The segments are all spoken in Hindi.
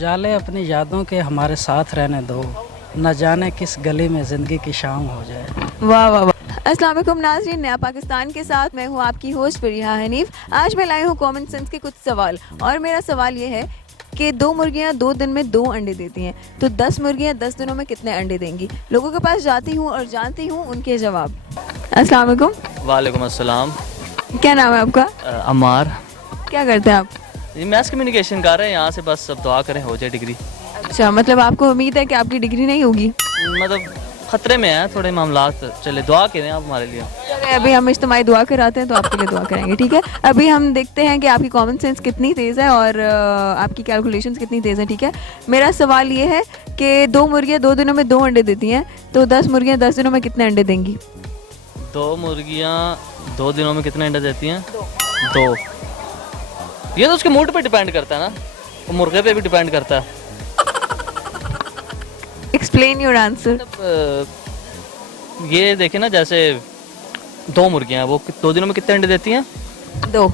उजाले अपनी यादों के हमारे साथ रहने दो, न जाने किस गली में ज़िंदगी की शाम हो जाए। वाह वाह वाह। अस्सलाम वालेकुम नाज़रीन, नया पाकिस्तान के साथ मैं हूँ आपकी होस्ट फरीहा हनीफ। आज मैं लाई हूँ कॉमन सेंस के कुछ सवाल, और मेरा सवाल ये है कि 2 मुर्गियाँ 2 दिन में 2 अंडे देती हैं, तो 10 मुर्गियाँ 10 दिनों में कितने अंडे देंगी? लोगों के पास जाती हूँ और जानती हूँ उनके जवाब। अस्सलाम वालेकुम। वालेकुम अस्सलाम। क्या नाम है आपका? अमार। क्या करते हैं आप? ये मैथ्स कम्युनिकेशन कर रहे हैं यहाँ से, बस अब दुआ करें हो जाए डिग्री। अच्छा, मतलब आपको उम्मीद है कि आपकी डिग्री नहीं होगी? मतलब खतरे में है थोड़े मामलात, चले दुआ करें आप हमारे लिए। चलिए, अभी हम इज्तिमाई दुआ कराते हैं तो आपके लिए दुआ करेंगे, ठीक है? अभी हम देखते हैं कि आपकी कॉमन सेंस कितनी तेज़ है और आपकी कैलकुलेशंस कितनी तेज़ है, ठीक है? मेरा सवाल ये है कि 2 मुर्गियाँ 2 दिनों में 2 अंडे देती हैं, तो 10 मुर्गियाँ 10 दिनों में कितने अंडे देंगी? 2 मुर्गियाँ 2 दिनों में कितने अंडे देती हैं? 2। ये तो उसके मूड पे डिपेंड करता है ना, वो मुर्गे पे भी डिपेंड करता है। Explain your answer. ये देखिए ना, जैसे 2 मुर्गियाँ वो 2 दिनों में कितने अंडे देती हैं? 2।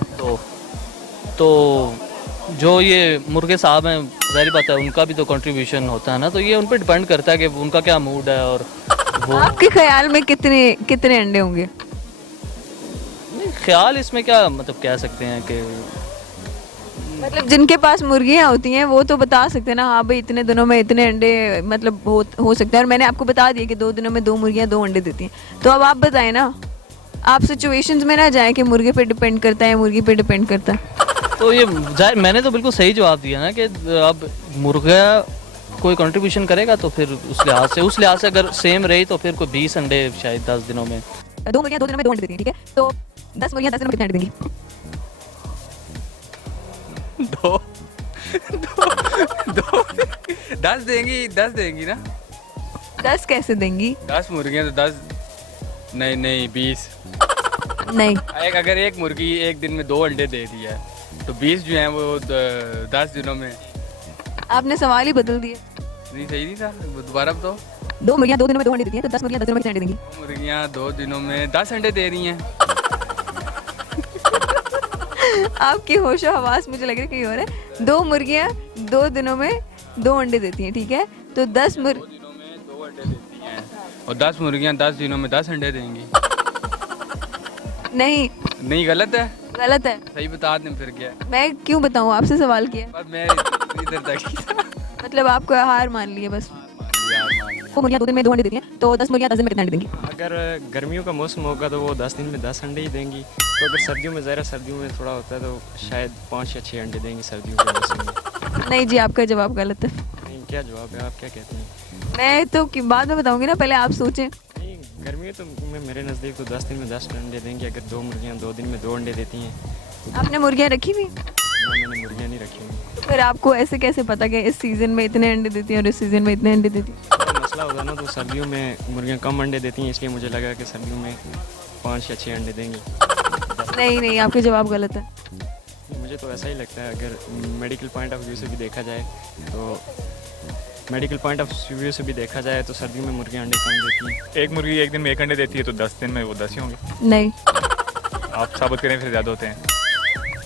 तो जो ये मुर्गे साहब हैं, ज़ाहिर बात है उनका भी तो कंट्रीब्यूशन होता है ना, तो ये उन पर डिपेंड करता है कि उनका क्या मूड है। और वो आपके ख्याल में कितने अंडे होंगे? नहीं, ख्याल इसमें क्या मतलब कह सकते हैं कि मतलब जिनके पास मुर्गियाँ होती हैं वो तो बता सकते हैं ना, हाँ भाई इतने दिनों में इतने अंडे मतलब हो सकते हैं। और मैंने आपको बता दिया कि 2 दिनों में 2 मुर्गियाँ 2 अंडे देती हैं, तो अब आप बताएं ना, आप सिचुएशंस में ना जाएं कि मुर्गे पे डिपेंड करता है मुर्गी पे डिपेंड करता है। तो ये जाहिर मैंने तो बिल्कुल सही जवाब दिया ना कि अब मुर्गा कोई कंट्रीब्यूशन करेगा तो फिर उस लिहाज से अगर सेम रही तो फिर कोई 20 अंडे शायद 10 दिनों में। 2 मुर्गियाँ 2 दिनों में 2 अंडे देती हैं, ठीक है? तो 10 मुर्गियाँ 10 दिनों में कितने अंडे देंगी? 2 10 देंगी ना। 10 कैसे देंगी? 10 मुर्गियाँ तो 10 नहीं 20। नहीं, अगर एक मुर्गी एक दिन में 2 अंडे दे दिया है तो 20 जो हैं वो 10 दिनों में। आपने सवाल ही बदल दिए। नहीं सही नहीं था, दोबारा बताओ। 2 मुर्गियाँ 2 दिनों में 2 अंडे देती हैं, तो 10 मुर्गियाँ 10 दिनों में कितने अंडे देंगी? 2 मुर्गियाँ 2 दिनों में 10 अंडे दे रही हैं। आपकी होशो हवास मुझे लग रहा है कहीं और है। 2 मुर्गियाँ 2 दिनों में 2 अंडे देती हैं, ठीक है? तो 10 दिनों में 2 अंडे देती हैं और 10 मुर्गियाँ 10 दिनों में 10 अंडे देंगी। नहीं, गलत है। गलत है। सही बता दें फिर क्या। मैं क्यों बताऊँ, आपसे सवाल किया। बस मैं इधर तक ही था। मतलब आपको हार मान ली है बस। यार मान लिया। वो मुर्गियाँ 2 दिन में 2 अंडे देती हैं, तो 10 मुर्गियाँ 10 दिन में कितने अंडे देंगी? अगर गर्मियों का मौसम होगा तो वो 10 दिन में 10 अंडे ही देंगी। तो अगर सर्दियों में ज़रा सर्दियों में थोड़ा होता है तो शायद 5 या 6 अंडे देंगी सर्दियों के मौसम में। नहीं जी, आपका जवाब गलत है। नहीं, क्या जवाब है, आप क्या कहते हैं? मैं तो बाद में बताऊंगी ना, पहले आप सोचें। नहीं, गर्मियों तो मेरे नज़दीक तो 10 दिन में 10 अंडे देंगी। अगर 2 मुर्गियाँ 2 दिन में 2 अंडे देती हैं। आपने मुर्गियाँ रखी हुई? ना, मैंने मुर्गियाँ नहीं रखी हुई। तो फिर आपको ऐसे कैसे पता कि इस सीज़न में इतने अंडे देती हैं और इस सीज़न में इतने अंडे देती हैं? तो मसला होगा ना, तो सर्दियों में मुर्गियाँ कम अंडे देती हैं, इसलिए मुझे लगा कि सर्दियों में 5 या 6 अंडे देंगी। नहीं, आपके जवाब गलत है। मुझे तो ऐसा ही लगता है। अगर मेडिकल पॉइंट ऑफ व्यू से भी देखा जाए तो सर्दियों में मुर्गियाँ अंडे कम देती हैं। एक मुर्गी एक दिन में 1 अंडे देती है तो 10 दिन में वो 10 ही होंगे। नहीं, आप साबित करें फिर ज़्यादा होते हैं।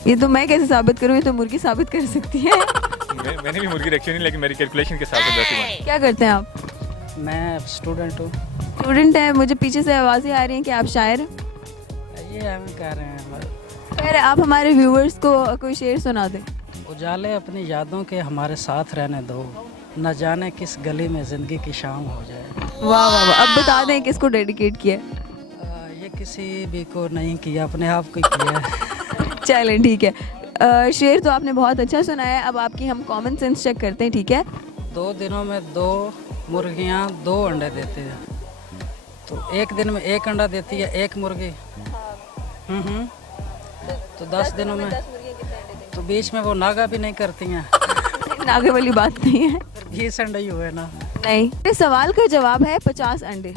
ये तो मैं कैसे साबित करूँ, ये तो मुर्गी साबित कर सकती है। मैंने भी मुर्गी रखी नहीं, लेकिन मेरी कैलकुलेशन के साथ 10 ही बने। क्या करते हैं आप? मैं स्टूडेंट हूँ। स्टूडेंट है। मुझे पीछे से आवाज़ें आ रही हैं कि आप शायर हैं। ये हम कह रहे हैं, फिर आप हमारे व्यूवर्स को कोई शेर सुना दें। उजाले अपनी यादों के हमारे साथ रहने दो, न जाने किस गली में ज़िंदगी की शाम हो जाए। वाह वाह वाह। अब बता दें किसको डेडिकेट किया है। ये किसी भी को नहीं किया, अपने आप को ही किया है। चलें, ठीक है। शेर तो आपने बहुत अच्छा सुना है। अब आपकी हम कॉमन सेंस चेक करते हैं, ठीक है? 2 दिनों में 2 मुर्गियाँ 2 अंडे देती हैं, तो 1 दिन में 1 अंडा देती है एक मुर्गी। तो 10 दिनों में तो बीच में वो नागा भी नहीं करती हैं। नागे वाली बात नहीं है। फिर 20 अंडे ही हुए ना। नहीं, इस सवाल का जवाब है 50 अंडे।